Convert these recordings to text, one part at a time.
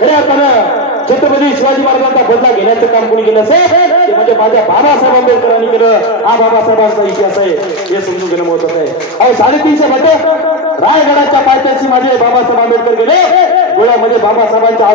खऱ्या अर्थानं छत्रपती शिवाजी महाराजांचा बदला घेण्याचं काम कोणी केलं असेल ते म्हणजे माझ्या बाबासाहेब आंबेडकरांनी केलं. हा बाबासाहेबांचा इतिहास आहे, हे समजून घेणं महत्वाचं आहे. अहो 350 मतं रायगडाच्या पायथ्याशी माझे बाबासाहेब आंबेडकर गेले. डोळ्यामध्ये बाबासाहेबांच्या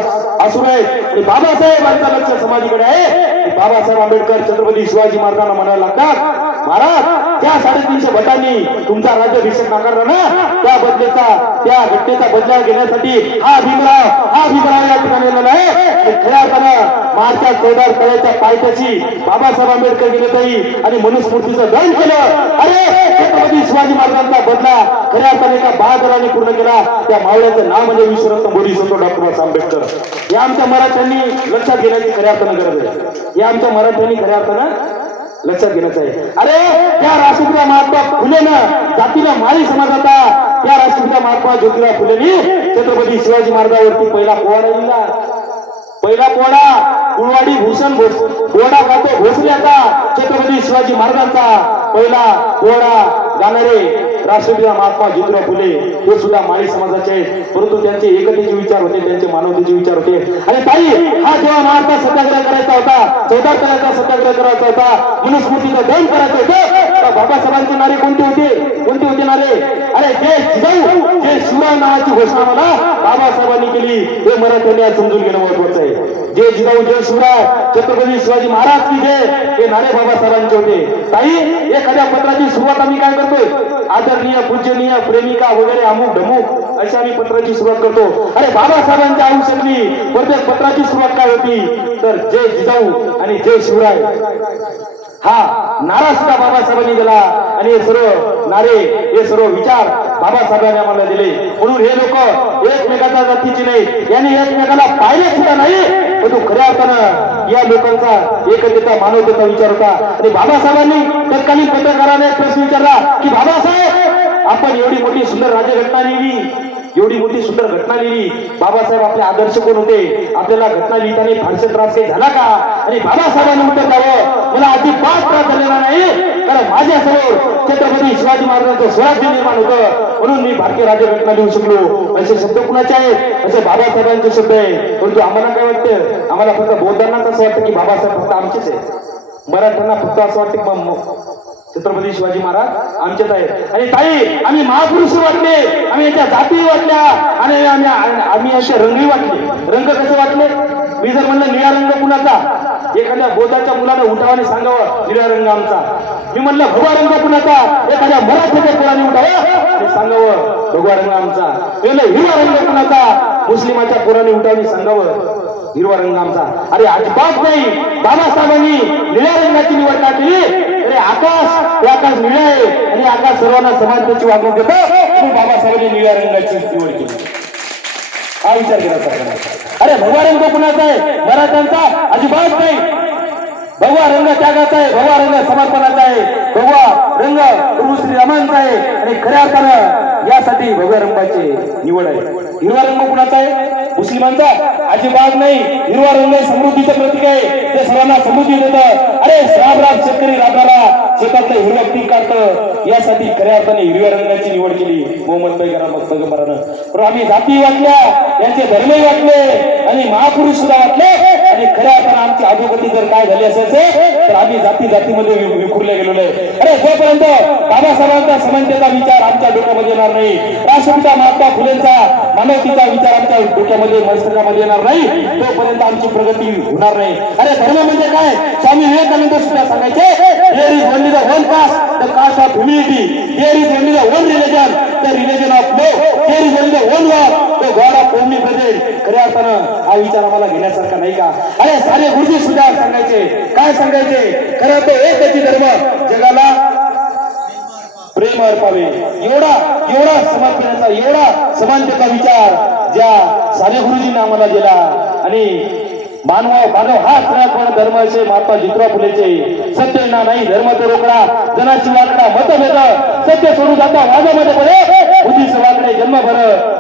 आसूर आहे आणि बाबासाहेबांचा लक्ष समाधीकडे आहे. बाबासाहेब आंबेडकर छत्रपती शिवाजी महाराजांना म्हणायला लागतात, महाराज त्या 350 भटांनी तुमचा राज्याभिषेक नाकारला ना, त्या घटनेचा बदला घेण्यासाठी हा भीमराव या ठिकाणी आलेला आहे. खऱ्या अर्थानं मार्चच्या 14 तळ्याच्या पायथ्याशी बाबासाहेब आंबेडकर गेले ताई आणि मनुस्मृतीचं दहन केलं. अरे छत्रपती शिवाजी महाराजांचा बदला खऱ्या अर्थाने एका बहादराने पूर्ण केला. त्या मावळ्याचं नाव म्हणजे विश्वरत्न बोरी संतो डॉक्टर बाबासाहेब आंबेडकर. हे आमच्या मराठ्यांनी लक्षात घेण्याची खऱ्या अर्थानं गरज आहे. हे आमच्या मराठ्यांनी खऱ्या अर्थानं लक्षात घेण्याचं आहे. अरे त्या राष्ट्रपिता महात्मा फुलेनं जातीला माळी समाजाचा त्या राष्ट्रपिता महात्मा ज्योतिराव फुलेंनी छत्रपती शिवाजी महाराजांवरती पहिला पोवाडा लिहिला. पहिला पोवाडा कुळवाडी भूषण पोवाडा खातो भोसल्याचा छत्रपती शिवाजी महाराजांचा पहिला पोवाडा गाणारे राष्ट्रपिता महात्मा ज्योतिराव फुले हे सुद्धा माळी समाजाचे आहेत. परंतु त्यांचे एकतेचे विचार होते, त्यांचे मानवतेचे विचार होते. आणि ताई हा जेव्हा महाराष्ट्रात सत्याग्रह करायचा होता, 14 तळ्याचा सत्याग्रह करायचा होता, मनुस्मृतीचं दहन करायचं होतं, बाबासाहेबांचे नारे कोणते होते नारे? अरे जे जिजाऊ जे शिवराय नावाची घोषणा मला बाबासाहेबांनी केली हे मराठ्यांनी आज समजून घेणं महत्वाचं आहे. जे जिजाऊ जय शिवराय छत्रपती शिवाजी महाराज की जय हे नारे बाबासाहेबांचे होते. ताई एखाद्या पत्राची सुरुवात आम्ही काय करतोय? आदरणीय पूजनीय प्रेमिका वगैरे अमुक ढमुक अशी आम्ही पत्राची सुरुवात करतो. अरे बाबासाहेबांच्या आयुष्यातली प्रत्येक पत्राची सुरुवात काय होती? तर जय जिजाऊ आणि जय शिवराय हा नारा सुद्धा बाबासाहेबांनी दिला. आणि हे सर्व नारे हे सर्व विचार बाबासाहेबांनी आम्हाला दिले. म्हणून हे लोक एकमेकाच्या जातीचे नाही, यांनी एकमेकाला पाहिले सुद्धा नाही, परंतु खऱ्या अर्थानं या लोकांचा एकतेचा मानवतेचा विचार होता. आणि बाबासाहेबांनी तत्कालीन पत्रकाराने प्रश्न विचारला की बाबासाहेब आपण एवढी मोठी सुंदर राज्यघटना लिहिली, एवढी मोठी सुंदर घटना लिहिली, बाबासाहेब आपले आदर्श कोण होते? आपल्याला घटना लिहिताना फारसे त्रास काही झाला का? आणि बाबासाहेबांनी उत्तर द्यावं, मला अजिबात त्रास झालेला नाही, कारण माझ्यासमोर छत्रपती शिवाजी महाराजांचं स्वराज्य निर्माण होतं, म्हणून मी भारतीय राज्यघटना लिहू शकलो. असे शब्द कुणाचे आहेत? असे बाबासाहेबांचे शब्द आहे. परंतु आम्हाला काय वाटतं? आम्हाला फक्त बौद्धांनाच असं वाटतं की बाबासाहेब फक्त आमचेच आहेत. मराठ्यांना फक्त असं वाटतं की छत्रपती शिवाजी महाराज आमचेच आहेत. आणि ताई आम्ही महापुरुष वाटले, आम्ही याच्या जाती वाटल्या आणि आम्ही याचे रंगही वाटले. रंग कसे वाटले? मी जर म्हणलं निळा रंग कुणाचा, एखाद्या बौद्धाच्या मुलाने उठावाने सांगावं निळा रंग आमचा. मी म्हणलं भगवा रंग कुणाचा, एखाद्या मराठ्याच्या मुलाने उठावं आणि सांगावं भगवा रंग आमचा. हिरवा रंग कुणाचा, मुस्लिमाच्या पोराने उठावाने सांगावं हिरवा रंग आमचा. अरे अजिबात नाही. बाबासाहेबांनी निळ्या रंगाची निवड का केली? अरे आकाश निळा आहे आणि आकाश सर्वांना समानतेची वागणूक देतो, म्हणून बाबासाहेबांनी निळ्या रंगाची निवड केली. हा विचार केला. अरे भगवा रंग कुणाचा आहे? मराठ्यांचा? अजिबात नाही. भगवा रंग त्यागाचा आहे, भगवा रंग समर्पणाचा आहे, भगवा रंग प्रभू श्रीरामांचा आहे. आणि खऱ्या अर्थानं यासाठी भगव्या रंगाची निवड आहे. हिरवा रंग कुणाचा आहे? मुस्लिमांचा? अजिबात नाही. हिरवा रंग समृद्धीचं प्रतीक आहे, ते सर्वांना समृद्धी देतं. अरे राब शेतकरी राबणारा शेतातलं हिरवं पीक काढतं, यासाठी खऱ्या अर्थाने हिरव्या रंगाची निवड केली मोहम्मद पैगंबरानं. पण आम्ही जाती वाटल्या, यांचे धर्मही वाटले आणि महापुरुष सुद्धा वाटले. आणि खऱ्या अर्थानं आमची अधोगती जर काय झाली असायचे तर आम्ही जातीमध्ये विखुरले गेलेलो आहे. अरे जोपर्यंत बाबासाहेबांचा समानतेचा विचार आमच्या डोक्यामध्ये येणार नाही, राष्ट्रपिता महात्मा फुलेंचा मानवतेचा विचार आमच्या डोक्यामध्ये मस्तकामध्ये येणार नाही, तोपर्यंत आमची प्रगती होणार नाही. अरे धर्म म्हणजे काय? स्वामी विवेकानंद सुद्धा सांगायचे, there is only the one caste, the caste of humanity. There is only the one religion, the religion of love. There is only the one God, the God of omnipresent. खऱ्या अर्थानं हा विचार आम्हाला घेण्यासारखा नाही का? अरे सारे गुरुजी सुद्धा सांगायचे, काय सांगायचे? खरं तर एकच धर्म जगाला प्रेम अर्पावे, एवढा समर्पणाचा, एवढा समानतेचा विचार ज्या साने गुरुजींनी आम्हाला दिला. आणि मानव हा सगळ्यात मोठा धर्म असे महात्मा ज्योतिराव फुलेचे. सत्य ना नाही धर्म तो रोकडा, जनाची वाकडा मतभेद, सत्य सोडून जाता वादामध्ये पडे, बुद्धीचं वाकडे जन्म भर.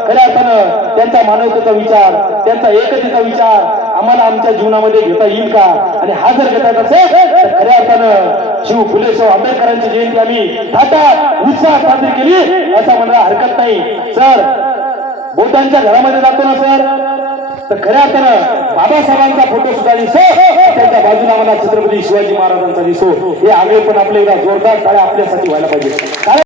खऱ्या अर्थानं त्यांचा मानवतेचा विचार, त्यांचा एकतेचा विचार आम्हाला आमच्या जीवनामध्ये घेता येईल का? आणि हा जर घेता येत असेल तर खऱ्या अर्थानं शिव फुले शाहू आंबेडकरांची जयंती आम्ही थाटात उत्साह साजरी केली असं म्हणायला हरकत नाही. सर बौद्धांच्या घरामध्ये जातो ना सर, तर खऱ्या अर्थानं बाबासाहेबांचा फोटो सुद्धा दिसो, त्यांच्या बाजूला मला छत्रपती शिवाजी महाराजांचा दिसो. हे आगळे पण आपले जोरदार टाळ्या आपल्यासाठी व्हायला पाहिजे.